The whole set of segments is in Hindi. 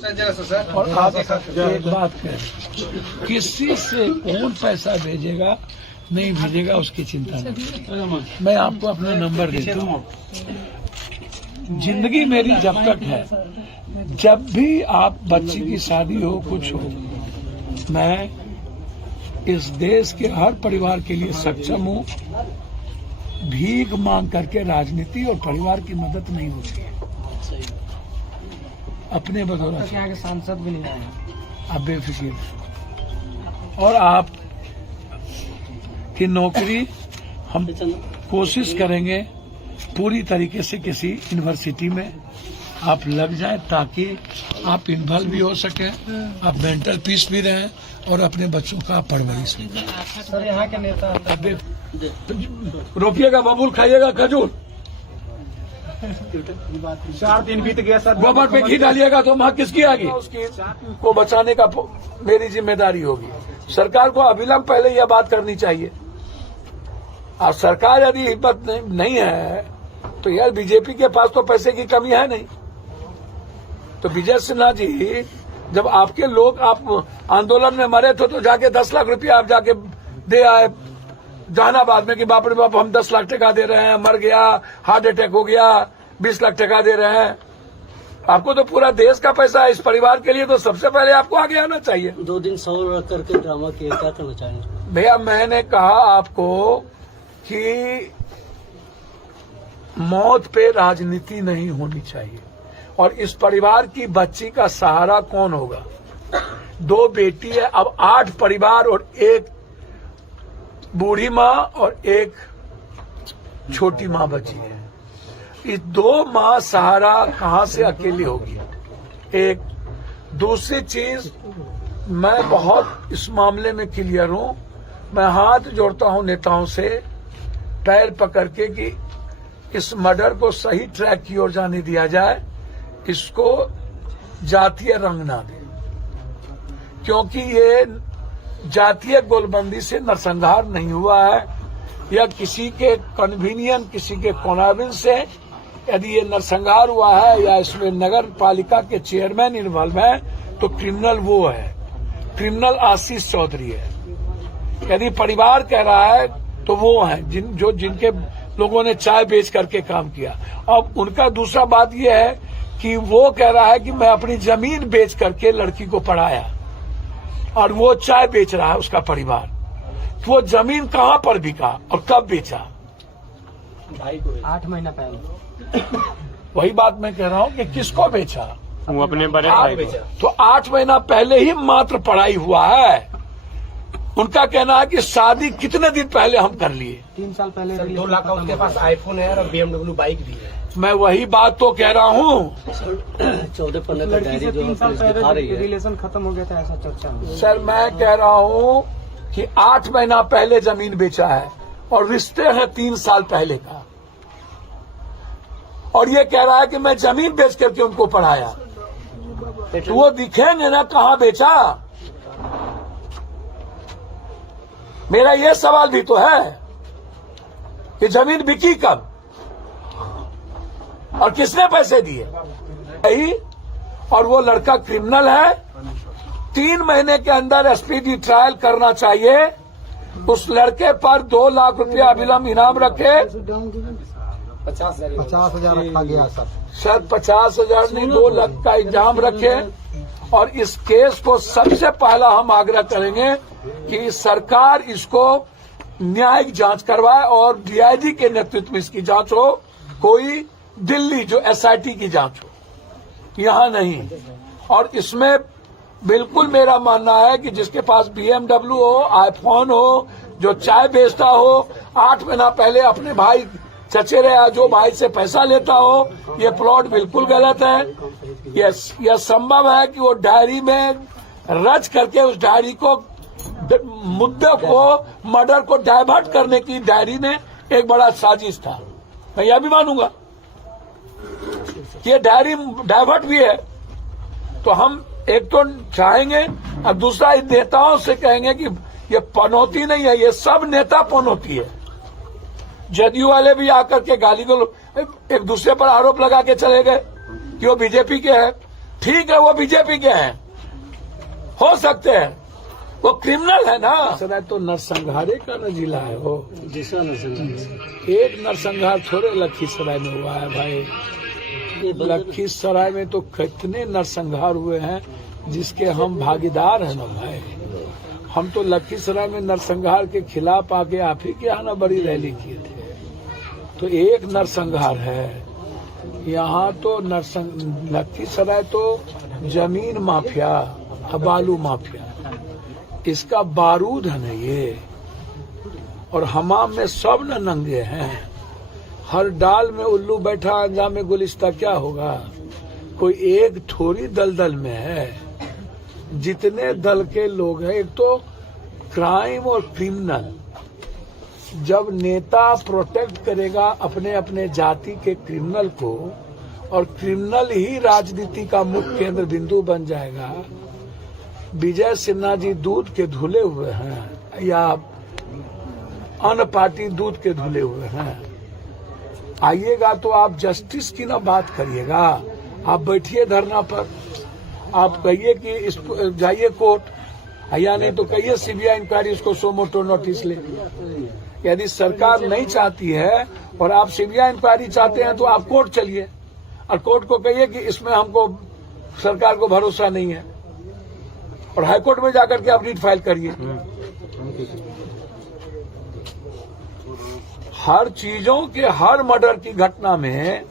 और आप एक बात करें, किसी से कौन पैसा भेजेगा नहीं भेजेगा उसकी चिंता नहीं। मैं आपको अपना नंबर देता हूँ। जिंदगी मेरी जब तक है, जब भी आप बच्ची की शादी हो कुछ हो, मैं इस देश के हर परिवार के लिए सक्षम हूँ। भीख मांग करके राजनीति और परिवार की मदद नहीं होती है। अपने बदौलत के सांसद भी नहीं आए, आप बेफिक्र। और आप की नौकरी हम कोशिश करेंगे पूरी तरीके से किसी यूनिवर्सिटी में आप लग जाएं, ताकि आप इन्वॉल्व भी हो सके, आप मेंटल पीस भी रहें और अपने बच्चों का परवरिश भी। सर यहाँ के नेता रोकिएगा, बबूल खाइएगा, खजूर 4 दिन बीत गया सर। गोबर पे घी डालिएगा तो वहाँ किसकी आगे उसकी को बचाने का मेरी जिम्मेदारी होगी। सरकार को अविलंब पहले यह बात करनी चाहिए। और सरकार यदि हिम्मत नहीं है तो यार बीजेपी के पास तो पैसे की कमी है नहीं। तो विजय सिन्हा जी, जब आपके लोग आप आंदोलन में मरे थे तो जाके 10 लाख रुपया आप जाके दे आए जहानाबाद में कि बाप रे बाप हम 10 लाख टका दे रहे हैं, मर गया, हार्ट अटैक हो गया, 20 लाख टका दे रहे हैं। आपको तो पूरा देश का पैसा है, इस परिवार के लिए तो सबसे पहले आपको आगे आना चाहिए। 2 दिन सौ रख करके ड्रामा किया, क्या करना चाहेंगे? भैया मैंने कहा आपको कि मौत पे राजनीति नहीं होनी चाहिए। और इस परिवार की बच्ची का सहारा कौन होगा? 2 बेटी है, अब 8 परिवार और 1 बूढ़ी माँ और 1 छोटी माँ बची है। इस 2 माँ सहारा कहाँ से अकेली होगी? एक दूसरी चीज, मैं बहुत इस मामले में क्लियर हूं। मैं हाथ जोड़ता हूं नेताओं से पैर पकड़ के कि इस मर्डर को सही ट्रैक की ओर जाने दिया जाए, इसको जातीय रंग ना दे, क्योंकि ये जातीय गोलबंदी से नरसंहार नहीं हुआ है या किसी के कन्वीनियंट, किसी के कॉन्वेंस से यदि ये नरसंहार हुआ है या इसमें नगर पालिका के चेयरमैन इन्वॉल्व है तो क्रिमिनल वो है, क्रिमिनल आशीष चौधरी है। यदि परिवार कह रहा है तो वो है जिनके लोगों ने चाय बेच करके काम किया। अब उनका दूसरा बात यह है कि वो कह रहा है कि मैं अपनी जमीन बेच करके लड़की को पढ़ाया और वो चाय बेच रहा है उसका परिवार। तो वो जमीन कहाँ पर बिका और कब बेचा? 8 महीना पहले। वही बात मैं कह रहा हूँ कि किसको बेचा? वो अपने बड़े भाई को। तो 8 महीना पहले ही मात्र पढ़ाई हुआ है। उनका कहना है कि शादी कितने दिन पहले हम कर लिए। 3 साल पहले 2 लाख का उसके पास आईफोन है और BMW बाइक भी है। मैं वही बात तो कह रहा हूँ। 14 पन्ने का लड़की डायरी से जो 3 साल पुलिस दिखा रही पहले है। रिलेशन खत्म हो गया था, ऐसा चर्चा है। सर मैं कह रहा हूँ कि 8 महीना पहले जमीन बेचा है और रिश्ते हैं 3 साल पहले का, और ये कह रहा है कि मैं जमीन बेच करके उनको पढ़ाया। तो वो दिखेंगे ना कहाँ बेचा। मेरा ये सवाल भी तो है कि जमीन बिकी कब और किसने पैसे दिए? और वो लड़का क्रिमिनल है। 3 महीने के अंदर स्पीडी ट्रायल करना चाहिए। उस लड़के पर 2 लाख रुपया अविलंब इनाम रखे। 50,000 रखा गया सर 50,000 नहीं, 2 लाख का इल्जाम रखे। और इस केस को सबसे पहला हम आग्रह करेंगे कि सरकार इसको न्यायिक जांच करवाए और डीआईजी के नेतृत्व में इसकी जांच हो। कोई दिल्ली जो एसआईटी की जांच हो, यहाँ नहीं। और इसमें बिल्कुल मेरा मानना है कि जिसके पास BMW हो, आईफोन हो, जो चाय बेचता हो, 8 महीना पहले अपने भाई चचेरे या जो भाई से पैसा लेता हो, ये प्लॉट बिल्कुल गलत है। यह संभव है कि वो डायरी में रच करके उस डायरी को, मुद्दे को, मर्डर को डाइवर्ट करने की डायरी में एक बड़ा साजिश था। मैं यह भी मानूंगा कि ये डायरी डाइवर्ट भी है। तो हम एक तो चाहेंगे और दूसरा इन नेताओं से कहेंगे कि ये पनौती नहीं है, ये सब नेता पनौती है। जदयू वाले भी आकर के गाली को एक दूसरे पर आरोप लगा के चले गए कि वो बीजेपी के हैं। ठीक है, वो बीजेपी के हैं, हो सकते हैं, वो क्रिमिनल है ना। सर तो नरसंहारे का न जिला है वो, जिसका नरसंहार एक नरसंहार थोड़े लखीसराय में हुआ है भाई। ये बंदर लखीसराय में तो कितने नरसंहार हुए हैं जिसके हम भागीदार हैं ना भाई। हम तो लखीसराय में नरसंहार के खिलाफ आके आप ही के यहाँ ना बड़ी रैली किए थे। तो एक नरसंहार है यहाँ तो लखीसराय तो जमीन माफिया, बालू माफिया, इसका बारूद है ना ये। और हमाम में सब न नंगे हैं, हर डाल में उल्लू बैठा, अंजाम में गुलिस्ता क्या होगा। कोई एक थोड़ी दलदल में है, जितने दल के लोग हैं। एक तो क्राइम और क्रिमिनल, जब नेता प्रोटेक्ट करेगा अपने अपने जाति के क्रिमिनल को, और क्रिमिनल ही राजनीति का मुख्य केंद्र बिंदु बन जाएगा। विजय सिन्हा जी दूध के धुले हुए हैं या अन्न पार्टी दूध के धुले हुए हैं। आइएगा तो आप जस्टिस की ना बात करिएगा, आप बैठिए धरना पर, आप कहिए कि इसको जाइए कोर्ट, या नहीं तो कहिए सीबीआई इंक्वायरी उसको सो मोटो नोटिस ले। यदि सरकार नहीं चाहती है और आप सीबीआई इंक्वायरी चाहते हैं तो आप कोर्ट चलिए और कोर्ट को कहिए कि इसमें हमको सरकार को भरोसा नहीं है, और हाईकोर्ट में जाकर के आप रीट फाइल करिए। हर चीजों के, हर मर्डर की घटना में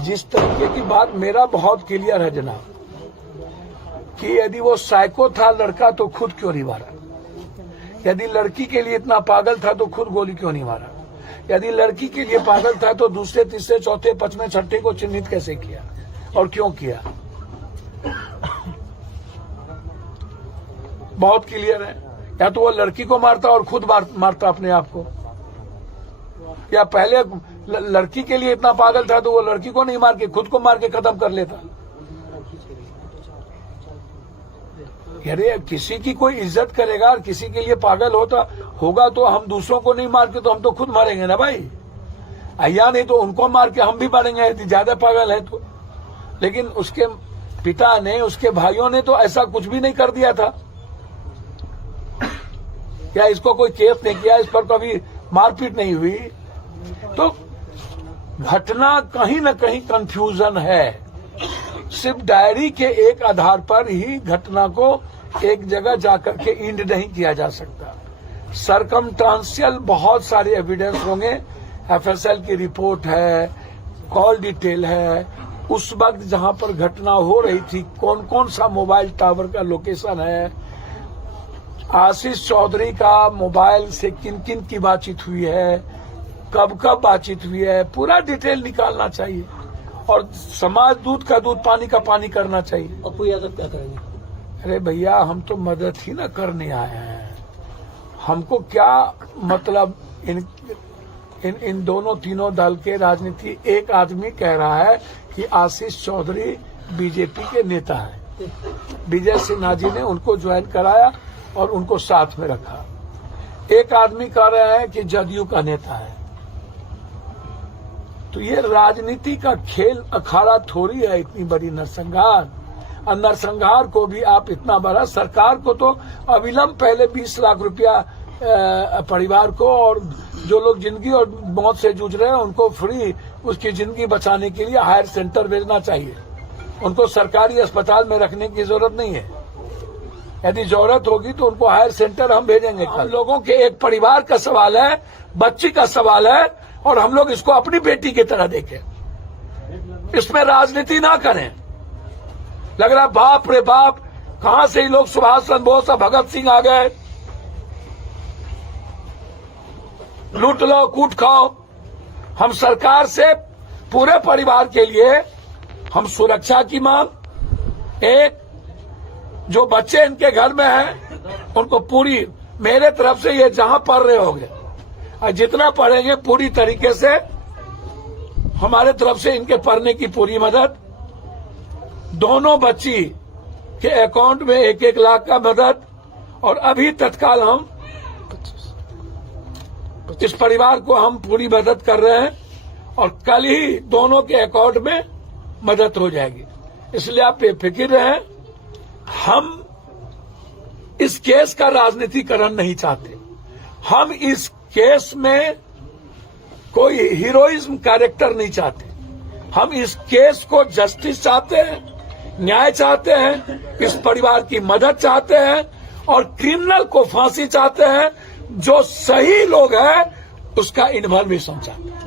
जिस तरीके की बात मेरा बहुत क्लियर है जनाब, कि यदि वो साइको था लड़का तो खुद क्यों नहीं मारा, यदि लड़की के लिए इतना पागल था तो खुद गोली क्यों नहीं मारा, यदि लड़की के लिए पागल था तो दूसरे तीसरे चौथे पांचवें छठे को चिन्हित कैसे किया और क्यों किया। बहुत क्लियर है, या तो वो लड़की को मारता और खुद मारता अपने आप को, या पहले लड़की के लिए इतना पागल था तो वो लड़की को नहीं मार के खुद को मार के खत्म कर लेता। अरे किसी की कोई इज्जत करेगा और किसी के लिए पागल होगा तो हम दूसरों को नहीं मार के तो हम तो खुद मारेंगे ना भाई, या नहीं तो उनको मार के हम भी मारेंगे यदि ज्यादा पागल है तो। लेकिन उसके पिता ने, उसके भाइयों ने तो ऐसा कुछ भी नहीं कर दिया था, या इसको कोई केस नहीं किया, इस पर कभी मारपीट नहीं हुई। तो घटना कहीं न कहीं कंफ्यूजन है, सिर्फ डायरी के एक आधार पर ही घटना को एक जगह जाकर के इंड नहीं किया जा सकता। सरकमस्टांशियल बहुत सारे एविडेंस होंगे, एफएसएल की रिपोर्ट है, कॉल डिटेल है, उस वक्त जहां पर घटना हो रही थी कौन कौन सा मोबाइल टावर का लोकेशन है, आशीष चौधरी का मोबाइल से किन किन की बातचीत हुई है, कब कब बातचीत हुई है, पूरा डिटेल निकालना चाहिए और समाज दूध का दूध पानी का पानी करना चाहिए। अपू यादव क्या करेंगे? अरे भैया हम तो मदद ही ना करने आए हैं, हमको क्या मतलब इन दोनों तीनों दल के राजनीति। एक आदमी कह रहा है कि आशीष चौधरी बीजेपी के नेता हैं, विजय सिन्हा जी ने उनको ज्वाइन कराया और उनको साथ में रखा। एक आदमी कह रहे हैं कि जदयू का नेता है। तो ये राजनीति का खेल अखाड़ा थोड़ी है इतनी बड़ी नरसंहार, और नरसंहार को भी आप इतना बड़ा, सरकार को तो अविलंब पहले 20 लाख रुपया परिवार को, और जो लोग जिंदगी और मौत से जूझ रहे हैं उनको फ्री उसकी जिंदगी बचाने के लिए हायर सेंटर भेजना चाहिए। उनको सरकारी अस्पताल में रखने की जरूरत नहीं है, यदि जरूरत होगी तो उनको हायर सेंटर हम भेजेंगे। हम लोगों के एक परिवार का सवाल है, बच्ची का सवाल है, और हम लोग इसको अपनी बेटी की तरह देखें, इसमें राजनीति ना करें। लग रहा बाप रे बाप, कहां से ही लोग सुभाष चंद्र बोस और भगत सिंह आ गए, लूट लो कूट खाओ। हम सरकार से पूरे परिवार के लिए हम सुरक्षा की मांग, एक जो बच्चे इनके घर में हैं उनको पूरी, मेरे तरफ से ये जहां पढ़ रहे होंगे और जितना पढ़ेंगे पूरी तरीके से हमारे तरफ से इनके पढ़ने की पूरी मदद, दोनों बच्ची के अकाउंट में 1-1 लाख का मदद, और अभी तत्काल हम इस परिवार को हम पूरी मदद कर रहे हैं और कल ही दोनों के अकाउंट में मदद हो जाएगी। इसलिए आप बेफिक्र रहें। हम इस केस का राजनीतिकरण नहीं चाहते। हम इस केस में कोई हीरोइज्म कैरेक्टर नहीं चाहते। हम इस केस को जस्टिस चाहते हैं, न्याय चाहते हैं, इस परिवार की मदद चाहते हैं और क्रिमिनल को फांसी चाहते हैं। जो सही लोग हैं उसका इन्वॉल्वेशन चाहते हैं।